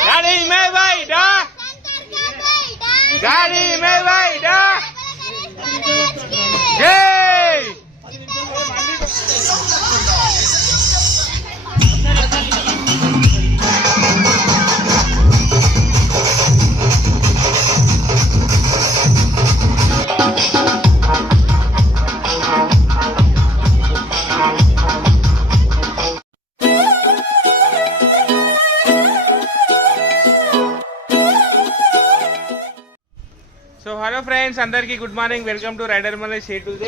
गाड़ी में बैठो, गाड़ी में बैठो, जय। సో హలో ఫ్రెండ్స్, అందరికీ good morning. Welcome to rider Malesh A to Z.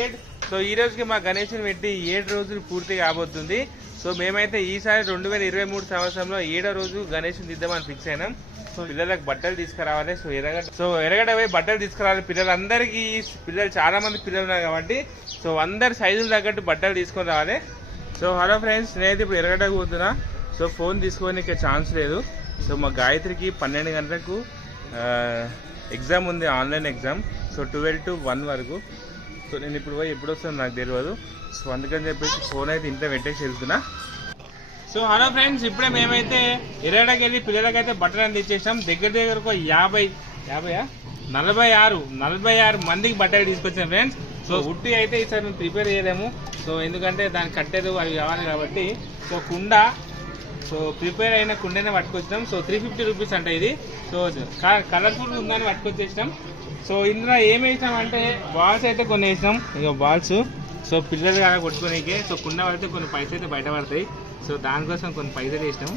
సో ఈ రోజుకి మా గణేష్ని పెట్టి 7 రోజులు పూర్తి కాబోతుంది. సో మేమైతే ఈసారి 2023 సంవత్సరంలో 7వ రోజు గణేష్ని దిద్దామని ఫిక్స్ అయినాం. సో పిల్లలకు బట్టలు తీసుకురావాలి. సో ఎరగడ పోయి బట్టలు తీసుకురావాలి. పిల్లలు చాలా మంది పిల్లలు ఉన్నారు కాబట్టి సో అందరి సైజులు తగ్గట్టు బట్టలు తీసుకొని రావాలి. సో హలో ఫ్రెండ్స్, నేనైతే ఇప్పుడు ఎరగడకు పోతున్నా. సో ఫోన్ తీసుకోనికి ఛాన్స్ లేదు. సో మా గాయత్రికి 12 గంటలకు ఎగ్జామ్ ఉంది, ఆన్లైన్ ఎగ్జామ్. సో 12 to 1 వరకు. సో నేను ఇప్పుడు పోయి ఎప్పుడు వస్తాను నాకు తెలియదు. సో అందుకని చెప్పేసి ఫోన్ అయితే ఇంట్లో పెట్టేసి వెళ్తున్నా. సో హలో ఫ్రెండ్స్, ఇప్పుడే మేమైతే ఎరగడకి వెళ్ళి పిల్లలకైతే బట్టలు తెచ్చేసాం. దగ్గర ఒక 46 మందికి బట్టలు తీసుకొచ్చాం ఫ్రెండ్స్. సో ఉట్టి అయితే ఈసారి మేము ప్రిపేర్ చేయలేము. సో ఎందుకంటే దానికి కట్టేది అవి కావాలి కాబట్టి సో కుండ, సో ప్రిపేర్ అయిన కుండనే పట్టుకొచ్చాం. సో 350 రూపీస్ అంటే ఇది. సో కలర్ఫుల్ ఉందని పట్టుకొచ్చేసాం. సో ఇందులో ఏమి వేసినాం అంటే బాల్స్ అయితే కొన్ని వేసినాం. ఇక బాల్స్ సో పిల్లలు కదా కొట్టుకోనికే. సో కుండ పడితే కొన్ని పైసలు అయితే బయటపడతాయి. సో దానికోసం కొన్ని పైసలు వేసినాం.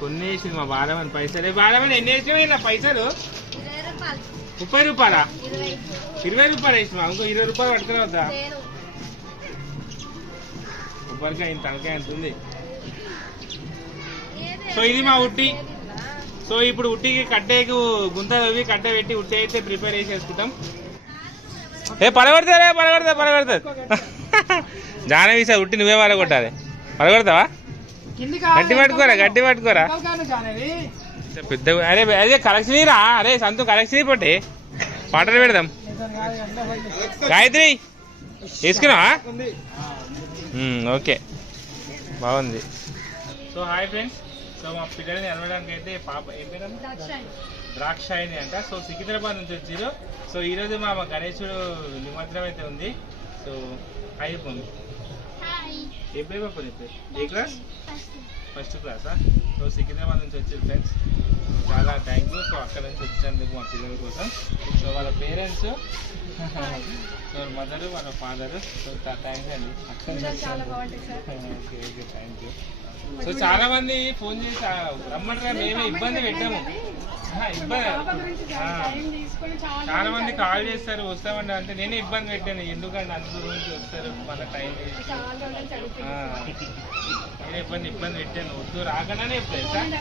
కొన్ని వేసింది మా బాలమని పైసలు. బాలమని ఎన్ని వేసినావు ఇలా పైసలు? 30 రూపాయలా? 20 రూపాయలు వేసినావా? ఇంకో 20 రూపాయలు పట్టుకుని వద్దా? కొబ్బరికాయ ఇంత తలకాయ ఎంత ఉంది. సో ఇది మా ఉట్టి. సో ఇప్పుడు ఉట్టికి కట్టేకు గుంత తవ్వి కట్టే పెట్టి ఉట్టి అయితే ప్రిపేర్ చేసేసుకుంటాం. పడగొడతా జానవి సార్ ఉట్టి నువ్వే పడగొట్టాలి. పడగొడతావా? గట్టి పట్టుకోరా పెద్ద. అదే కలెక్షన్ రా. అరే సంతు కలెక్షన్ పట్టి పాటలు పెడదాం. గాయత్రి వేసుకున్నావా? ఓకే, బాగుంది. So hi friends. సో మా పిల్లల్ని వెళ్ళడానికి అయితే పాప ఏం పేరు? ద్రాక్షాయిని అంట. సో సికింద్రాబాద్ నుంచి వచ్చారు. సో ఈరోజు మా గణేశుడు నిమజ్జనం అయితే ఉంది. సో హాయ్ చెప్పండి. ఏం పేరు పాప? ఏ క్లాస్? ఫస్ట్ క్లాసా? సో సికింద్రాబాద్ నుంచి వచ్చారు ఫ్రెండ్స్. చాలా థ్యాంక్ యూ. సో అక్కడ నుంచి వచ్చినందుకు మా పిల్లల కోసం. సో వాళ్ళ పేరెంట్స్, సో మదర్, వాళ్ళ ఫాదర్. సో థ్యాంక్స్ అండి. Okay okay, thank you. So చాలా మంది ఫోన్ చేసి రమ్మంటారా, మేమే ఇబ్బంది పెట్టాము. చాలా మంది కాల్ చేస్తారు వస్తామండి అంటే నేనే ఇబ్బంది పెట్టాను. ఎందుకంటే అంత దూరం నుంచి వస్తారు, మన టైం నేనే ఇబ్బంది పెట్టాను. వద్దు రాగానే చెప్తాను.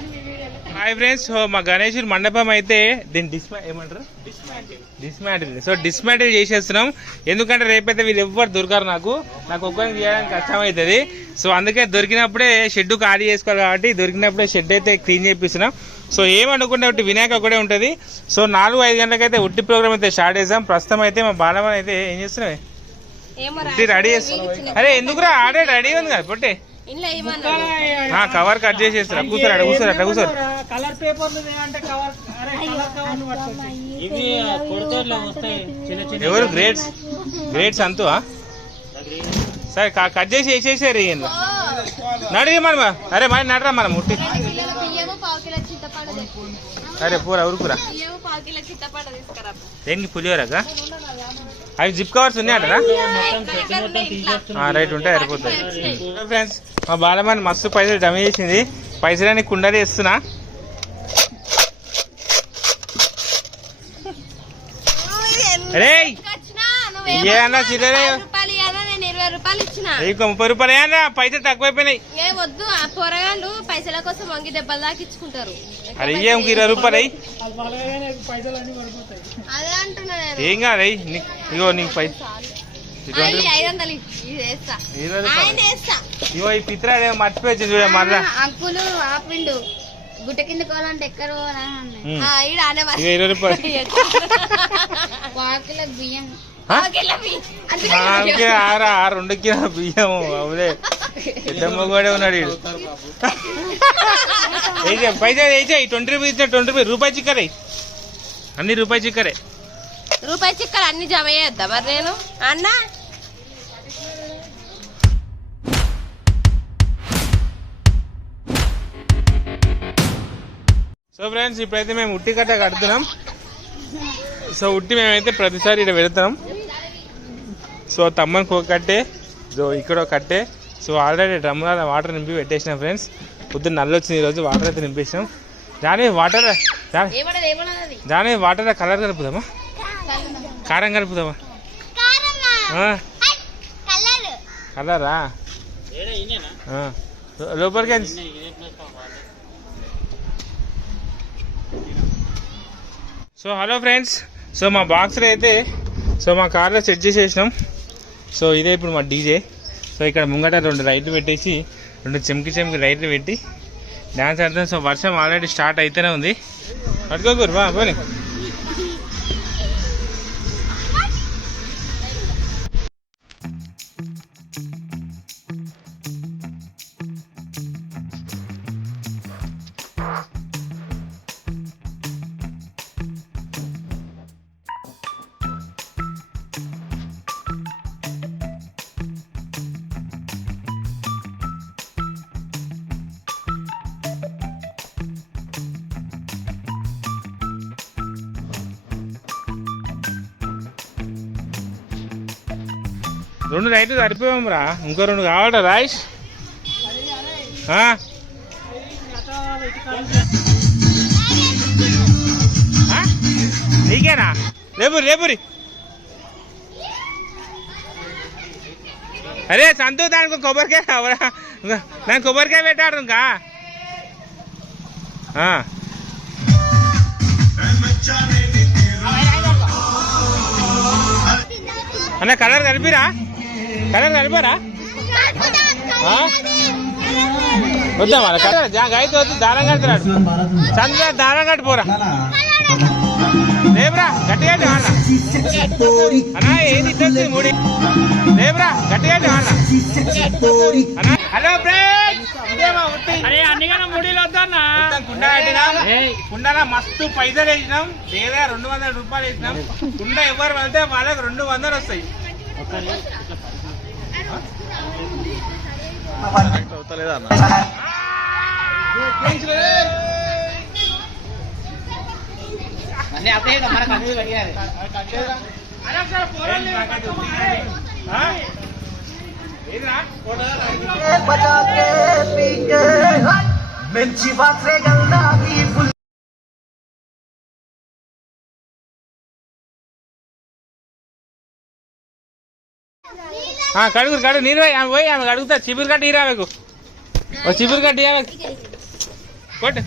హాయ్ ఫ్రెండ్స్, సో మా గణేశుడి మండపం అయితే దీన్ని ఏమంటారు డిస్మాంటిల్. సో డిస్మాంటిల్ చేసేస్తున్నాం. ఎందుకంటే రేపైతే వీళ్ళు ఎవ్వరు దొరకరు. నాకు ఒక్కరికి చేయడానికి కష్టమవుతుంది. సో అందుకే దొరికినప్పుడే షెడ్ ఖాళీ చేసుకోవాలి కాబట్టి దొరికినప్పుడే షెడ్ అయితే క్లీన్ చేపిస్తున్నాం. సో ఏమనుకుంటే వినాయక ఒకటే ఉంటుంది. సో 4-5 గంటలకైతే ఉట్టి ప్రోగ్రామ్ అయితే స్టార్ట్ చేసాం. ప్రస్తుతం అయితే మా బాలమని అయితే ఏం చేస్తున్నాయి రెడీ చేస్తున్నాం. అరే ఎందుకురా, ఆడే రెడీ ఉంది కదా పొట్టే. కవర్ కట్ చేసేస్తారా? కూర్చోరు. ఎవరు? గ్రేడ్స్ అంతా సరే కట్ చేసి వేసేసారు. నడిగి మనం. అరే మరి నడరా మనం ఉట్టి. అరే పూరా ఉరుకురా. ఏంటి పులిహోరగా? అవి జిప్ కవర్స్ ఉన్నాయంటరా? రైట్, ఉంటే సరిపోతుంది. ఫ్రెండ్స్, మా బాలమని మస్తు పైసలు జమ చేసింది. పైసలని కుండలు వేస్తున్నా. అరే ఏమన్నా చిల్లరే 20 రూపాయలు ఇచ్చిన. 30 రూపాయలు ఏమన్నా పైసలు తక్కువైపోయినాయి. వద్దు, ఆ పోరగాళ్ళు పైసల కోసం వంగి దెబ్బలు దాకా ఇచ్చుకుంటారు. అరే ఇంక 20 రూపాయలు అదే అంటున్నా. ఏం కాదు. ఇగో నీకు పైసలు 500 ఇగో ఈ పిత్ర మర్చిపోయి చూడ మళ్ళా. అంకులు ఆపిండు గుట్ట కింద కోవాలంటే ఎక్కడ 20 రూపాయలు. పాకిల బియ్యం ఆరా 2 కిలో బియ్యం అవులే పెద్దమ్మ కూడా ఉన్నాడు వీడు. పైసలు వేసాయి 20 రూపీస్ ఇచ్చిన 20 రూపాయలు రూపాయి చిక్కరే అన్ని రూపాయి చిక్కరే అన్ని జమ చేద్దా మరి నేను అన్న. సో ఫ్రెండ్స్ ఇప్పుడైతే మేము ఉట్టి కట్ట కడుతున్నాం. సో ఉట్టి మేమైతే ప్రతిసారి ఇక్కడ పెడతాం. సో తమ్మనికి ఒక కట్టే, సో ఇక్కడ ఒక కట్టే. సో ఆల్రెడీ డ్రమ్లో వాటర్ నింపి పెట్టేసినాం ఫ్రెండ్స్. పొద్దున్న నల్లు వచ్చింది, ఈరోజు వాటర్ అయితే నింపేసినాం. జానీ వాటర్ కలర్ కలుపుదామా, కారం కలుపుదామా? కలరా లోపలికి. సో హలో ఫ్రెండ్స్, సో మా బాక్స్లో అయితే సో మా కార్లో సెట్ చేసేసినాం. సో ఇదే ఇప్పుడు మా డీజే. సో ఇక్కడ ముంగట 2 లైట్లు పెట్టేసి 2 చెంకి లైట్లు పెట్టి డ్యాన్స్ ఆడుతాం. సో వర్షం ఆల్రెడీ స్టార్ట్ అయితేనే ఉంది. పట్టుకోకూరు బా పోనీ. రెండు లైట్లు సరిపోయాం రా, ఇంకో 2 కావాలరా రాయిష్? నీకేనా? రేపురి అరే సంతూ దానికి కొబ్బరికాయ కావరా, దానికి కొబ్బరికాయ పెట్టాడు ఇంకా. అన్న కలర్ కలిపారా వద్దా మన కలర్ గాయతో వద్దు, దారం కడుతున్నాడు. చంద్ర దారం కట్టిపోరా, లేబరా గట్టిగా అన్న. అన్నా ఏది ఇస్తుంది ముడి, లేబరా గట్టిగా అన్న. హలో ఫ్రెండ్స్, ముడిలో వద్దన్నా కుండ కట్టినాం. కుండలో మస్తు పైసలు వేసినాం, లేదా 200 రూపాయలు వేసినాం. కుండ ఎవరు వెళ్తే వాళ్ళకి 200 వస్తాయి. కడుగు నీరు పోయి ఆమె అడుగుతా. చిబురు కట్టి ఇరా ఆమెకు, చిబురు కట్టి ఆమెకు కొట్టు.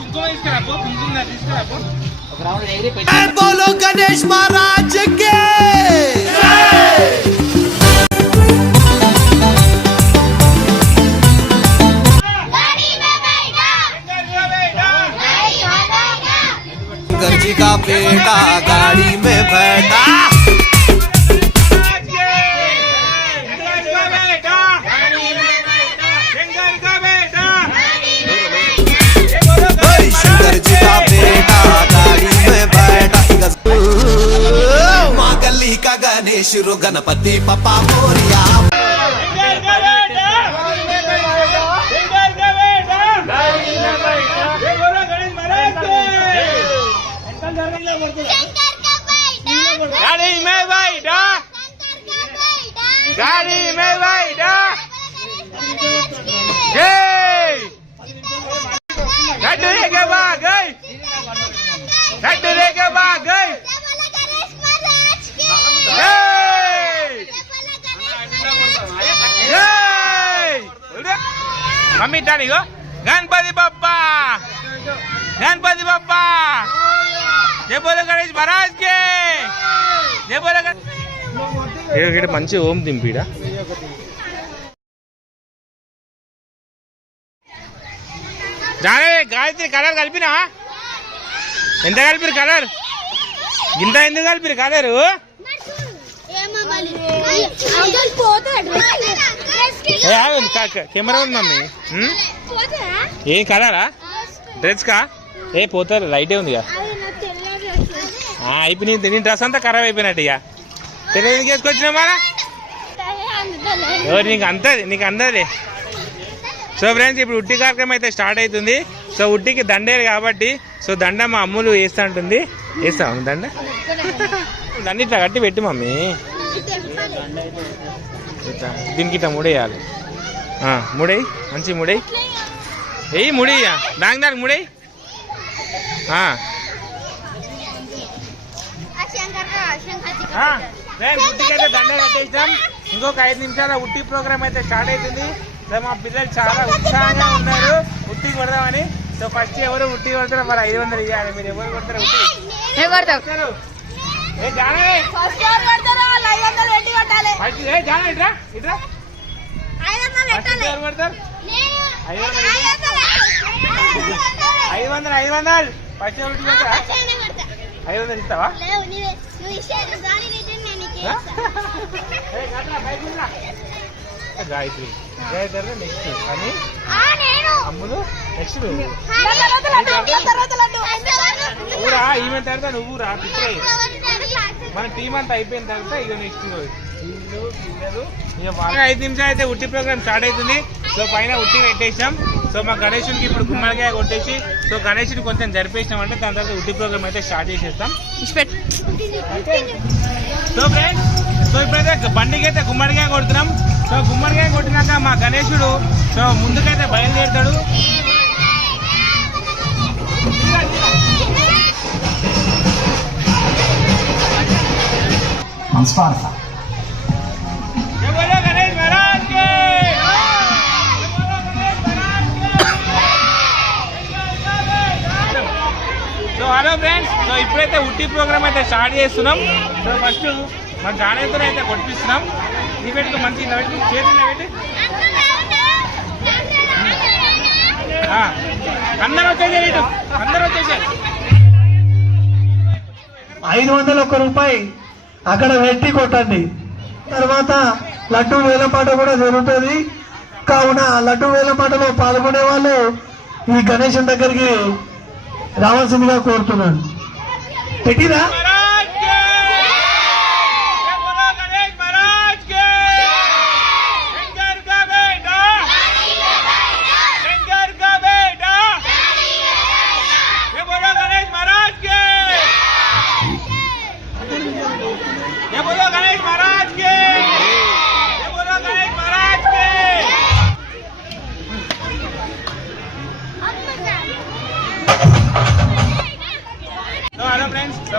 కుంకుమ తీసుకురాపో, కుంకుమ తీసుకురాపో. बोलो गणेश महाराज के गंजी का बेटा गाड़ी में बैठा, शंकर जी का बेटा गाड़ी में बैठा. माँ गली का गणेश रो गणपति पप्पा मोरिया. गाड़ी में बैठा, गाड़ी में बैठा. कटरे के बाद गई, कटरे के बाद गई. मम्मी टाणी गो गणपति बप्पा, गणपति बप्पा. जय बोलो गणेश महाराज के, जय बोलो गणेश. ఇక్కడ మంచి ఓం దింపిడా. జానే గాయత్రి కలర్ కలిపినా? ఎంత కలిపిరు కలర్? ఇంత ఎందుకు కలిపిరు కలరు? కెమెరా ఉంది మమ్మీ. ఏం కలరా? డ్రెస్ కా? ఏ పోతారు, లైటే ఉందిగా. అయిపోయి నీ డ్రెస్ అంతా ఖరాబ్ అయిపోయినట్టు. ఇక తెలియదు వేసుకొచ్చినా మరా ఎవరు నీకు అందది. సో ఫ్రెండ్స్, ఇప్పుడు ఉట్టి కార్యక్రమం అయితే స్టార్ట్ అవుతుంది. సో ఉట్టికి దండేది కాబట్టి సో దండ మా అమ్ములు వేస్తూ ఉంటుంది. వేస్తావు దండ? దండ ఇట్లా కట్టి పెట్టి మమ్మీ. దీనికి ఇట్లా ముడేయాలి. ముడేయి, మంచి ముడేయి. ఏయ్ ముడేయ్యా, దానికి ముడేయి. ఉట్టికైతే దండ కట్టేసాం. ఇంకొక 5 నిమిషాల ఉట్టి ప్రోగ్రామ్ అయితే స్టార్ట్ అవుతుంది. సో మా పిల్లలు చాలా ఉత్సాహంగా ఉన్నారు ఉట్టి కొడదామని. సో ఫస్ట్ ఎవరు ఉట్టి కొడతారో మరి 500 ఇవ్వాలి. మీరు ఎవరు కొడతారో ఉట్టి? ఇట్రా 500 ఫస్ట్ ఉట్టి కొడతారా? 500 ఇస్తావా? గాయత్రి నెక్స్ట్ అని అమ్ములు నెక్స్ట్ ఊరా ఈవెంట్ తర్వాత నువ్వు రా. మన టీం అంతా అయిపోయిన తర్వాత ఇక నెక్స్ట్ వీళ్ళు పిల్లలు ఇక 5 నిమిషాలు అయితే ఉట్టి ప్రోగ్రామ్ స్టార్ట్ అవుతుంది. సో పైన ఉట్టి పెట్టేసాం. సో మా గణేషునికి ఇప్పుడు గుమ్మడికాయ కొట్టేసి సో గణేషుని కొంచెం జరిపేసినాం అంటే దాని తర్వాత ఉట్టి ప్రోగ్రామ్ అయితే స్టార్ట్ చేసేస్తాం. సో ఫ్రెండ్స్, సో ఇప్పుడైతే బండికి అయితే గుమ్మడికాయ కొడుతున్నాం. సో గుమ్మడికాయ కొట్టినాక మా గణేశుడు సో ముందుకైతే బయలుదేరుతాడు. సో హలో ఫ్రెండ్స్, సో ఇప్పుడైతే ఉట్టి ప్రోగ్రామ్ అయితే స్టార్ట్ చేస్తున్నాం. సో ఫస్ట్ మన జానేతో అయితే కొట్టిస్తున్నాం. ఈ పెట్టుకు మంచి చేతులు పెట్టి అందరూ వచ్చేసారు. ఇటు అందరూ వచ్చేసారు. 501 రూపాయి అక్కడ పెట్టి కొట్టండి. తర్వాత లడ్డు వేలపాట కూడా జరుగుతుంది. కావున లడ్డు వేలపాటలో పాల్గొనే వాళ్ళు ఈ గణేశం దగ్గరికి రావాల్సిందిగా కోరుతున్నాను. పెట్టిరా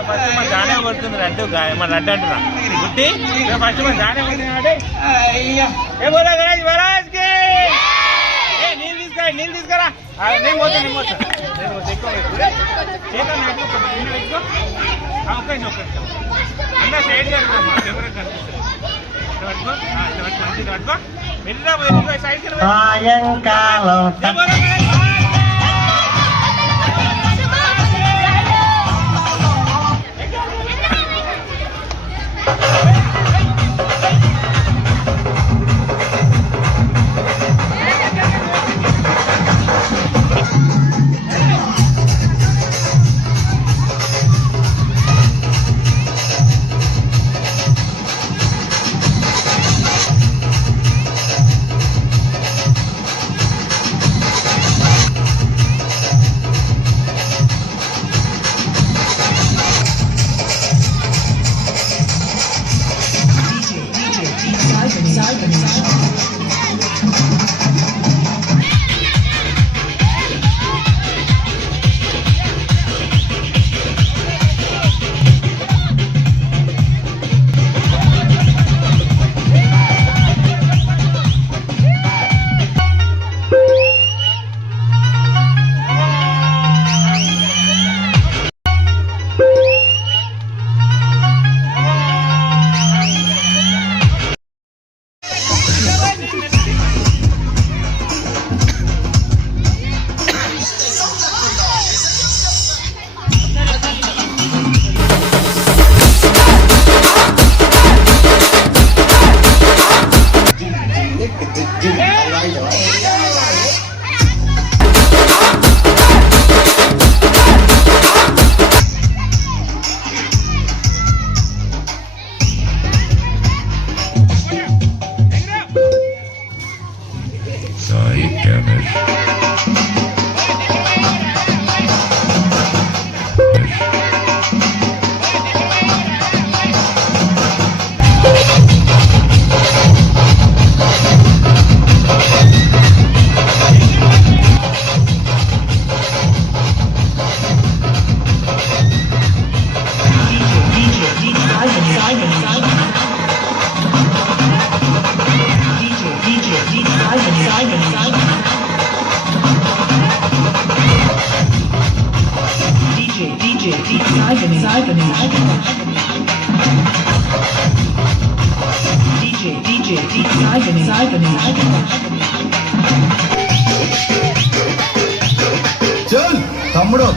ఫస్ట్ మన జానే కొడుతుంది లడ్డు. మన లడ్డు అంటున్నా గుట్టి. ఫస్ట్ మన జానే కొడుతుంది. ఏ బోలో గణేష్ మహారాజ్కి. నీళ్ళు తీసుకురా. నేను పోతాను ఎక్కువ పెట్టుకో. అంతా సైడ్ చేస్తామా కెమెరా కనిపిస్తుంది. పట్టుకో మంచిగా పట్టుకో. వెళ్ళిరా సైడ్ చల్ తమ్ముడు